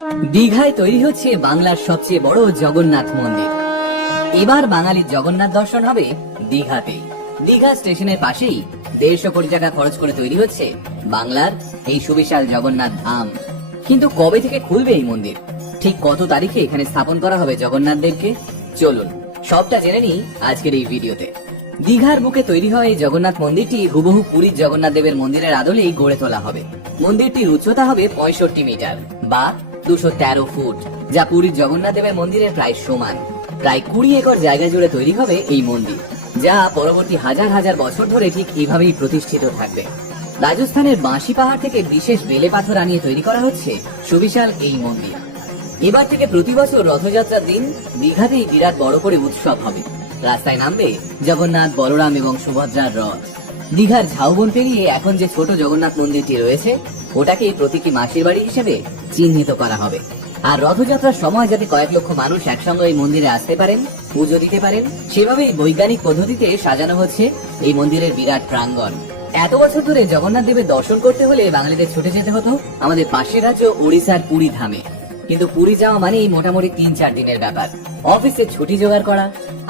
দীঘায় তৈরি হচ্ছে বাংলার সবচেয়ে বড় জগন্নাথ মন্দির। এবার বাঙালির জগন্নাথ দর্শন হবে দীঘাতেই। দীঘা স্টেশনের পাশেই 150 কোটি টাকা খরচ করে তৈরি হচ্ছে বাংলার এই সুবিশাল জগন্নাথ ধাম। কিন্তু কবে থেকে খুলবে এই মন্দির, ঠিক কত তারিখে এখানে স্থাপন করা হবে জগন্নাথ দেবকে, চলুন সবটা জেনে নিই আজকের এই ভিডিওতে। দীঘার বুকে তৈরি হয় এই জগন্নাথ মন্দিরটি হুবহু পুরীর জগন্নাথ দেবের মন্দিরের আদলেই গড়ে তোলা হবে। মন্দিরটির উচ্চতা হবে 65 মিটার বা 213 ফুট, যা পুরীর জগন্নাথ দেবের মন্দিরের প্রায় সমান। প্রায় 20 একর জায়গা জুড়ে তৈরি হবে এই মন্দির, যা পরবর্তী হাজার হাজার বছর ধরে ঠিক এভাবেই প্রতিষ্ঠিত থাকবে। রাজস্থানের বাঁশি পাহাড় থেকে বিশেষ বেলে পাথর আনিয়ে তৈরি করা হচ্ছে সুবিশাল এই মন্দির। এবার থেকে প্রতি বছর রথযাত্রার দিন দীঘাতেই বিরাট বড় করে উৎসব হবে। রাস্তায় নামবে জগন্নাথ, বলরাম এবং সুভদ্রার রথ। দীঘার ঝাউবন পেরিয়ে এখন যে ছোট জগন্নাথ মন্দিরটি রয়েছে, ওটাকে প্রতীকী মাসির বাড়ি হিসেবে চিহ্নিত করা হবে। আর রথযাত্রার সময় যাতে কয়েক লক্ষ মানুষ একসঙ্গে এই মন্দিরে আসতে পারেন, পুজো দিতে পারেন, সেভাবেই বৈজ্ঞানিক পদ্ধতিতে সাজানো হচ্ছে এই মন্দিরের বিরাট প্রাঙ্গণ। এত বছর ধরে জগন্নাথ দেবের দর্শন করতে হলে বাঙালিদের ছুটে যেতে হতো আমাদের পাশের রাজ্য ওড়িশার পুরী ধামে। কিন্তু পুরী যাওয়া মানেই মোটামুটি 3-4 দিনের ব্যাপার। অফিসে ছুটি জোগাড় করা,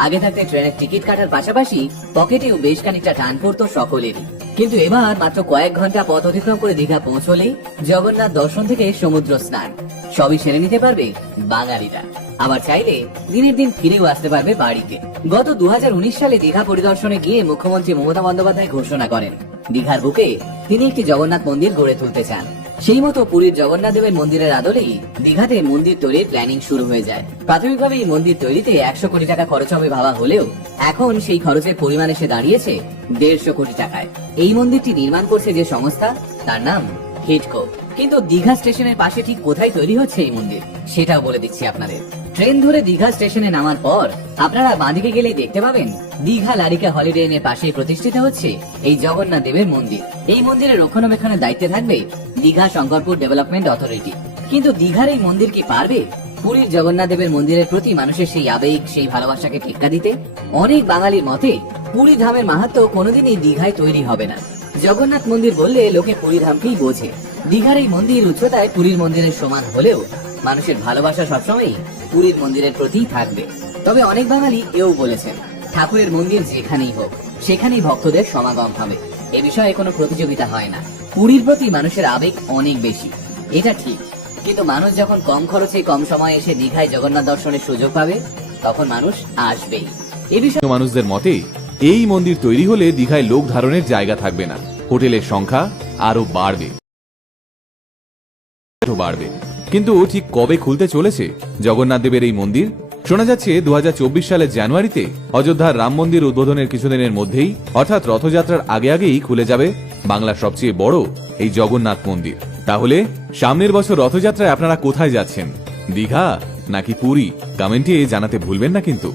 আগে থাকতে ট্রেনের টিকিট কাটার পাশাপাশি পকেটেও বেশ খানিকটা টান পড়তো সকলেরই। কিন্তু এবার মাত্র কয়েক ঘন্টা পথ অতিক্রম করে দীঘা পৌঁছলেই জগন্নাথ দর্শন থেকে সমুদ্র স্নান সবই সেরে নিতে পারবে বাঙালিরা। আবার চাইলে দিনের দিন ফিরেও আসতে পারবে বাড়িতে। গত 2019 সালে দীঘা পরিদর্শনে গিয়ে মুখ্যমন্ত্রী মমতা বন্দ্যোপাধ্যায় ঘোষণা করেন, দীঘার বুকে তিনি একটি জগন্নাথ মন্দির গড়ে তুলতে চান। সেই মতো পুরীর জগন্নাথ দেবের মন্দিরের আদলেই দীঘাতে মন্দির তৈরির প্ল্যানিং শুরু হয়ে যায়। প্রাথমিকভাবে এই মন্দির তৈরিতে 100 কোটি টাকা খরচ হবে ভাবা হলেও এখন সেই খরচের পরিমাণ এসে দাঁড়িয়েছে 150 কোটি টাকায়। এই মন্দিরটি নির্মাণ করছে যে সংস্থা, তার নাম হিডকো। কিন্তু দীঘা স্টেশনের পাশে ঠিক কোথায় তৈরি হচ্ছে এই মন্দির, সেটাও বলে দিচ্ছি আপনাদের। ট্রেন ধরে দীঘা স্টেশনে নামার পর আপনারা বাঁদিকে গেলেই দেখতে পাবেন দীঘা লারিকা হলিডে ইনের পাশেই প্রতিষ্ঠিত হচ্ছে এই জগন্নাথ দেবের মন্দির। এই মন্দিরের রক্ষণাবেক্ষণের দায়িত্বে থাকবে দীঘা শঙ্করপুর ডেভেলপমেন্ট অথরিটি। কিন্তু দীঘার এই মন্দির কি পারবে পুরীর জগন্নাথ দেবের মন্দিরের প্রতি মানুষের সেই আবেগ, সেই ভালোবাসাকে টেক্কা দিতে? অনেক বাঙালির মতে পুরী ধামের মাহাত্ম্য কোনোদিনই দীঘায় তৈরি হবে না। জগন্নাথ মন্দির বললে লোকে পুরী ধামকেই বোঝে। দীঘার এই মন্দির উচ্চতায় পুরীর মন্দিরের সমান হলেও মানুষের ভালোবাসা সবসময় পুরীর মন্দিরের প্রতি থাকবে। তবে অনেক বাঙালি এও বলেছেন, ঠাকুরের মন্দির যেখানেই হোক সেখানেই ভক্তদের সমাগম হবে, এ বিষয়ে কোনো প্রতিযোগিতা হয় না। পুরীর প্রতি মানুষের আবেগ অনেক বেশি, এটা ঠিক। কিন্তু মানুষ যখন কম খরচে কম সময়ে এসে দীঘায় জগন্নাথ দর্শনের সুযোগ পাবে, তখন মানুষ আসবেই। এ বিষয়ে মানুষদের মতে এই মন্দির তৈরি হলে দীঘায় লোক ধারণের জায়গা থাকবে না, হোটেলের সংখ্যা আরো বাড়বে। কিন্তু ঠিক কবে খুলতে চলেছে জগন্নাথ দেবের এই মন্দির? শোনা যাচ্ছে 2024 সালের জানুয়ারিতে অযোধ্যার রাম মন্দির উদ্বোধনের কিছুদিনের মধ্যেই, অর্থাৎ রথযাত্রার আগে আগেই খুলে যাবে বাংলার সবচেয়ে বড় এই জগন্নাথ মন্দির। তাহলে সামনের বছর রথযাত্রায় আপনারা কোথায় যাচ্ছেন, দীঘা নাকি পুরী? কমেন্টে জানাতে ভুলবেন না কিন্তু।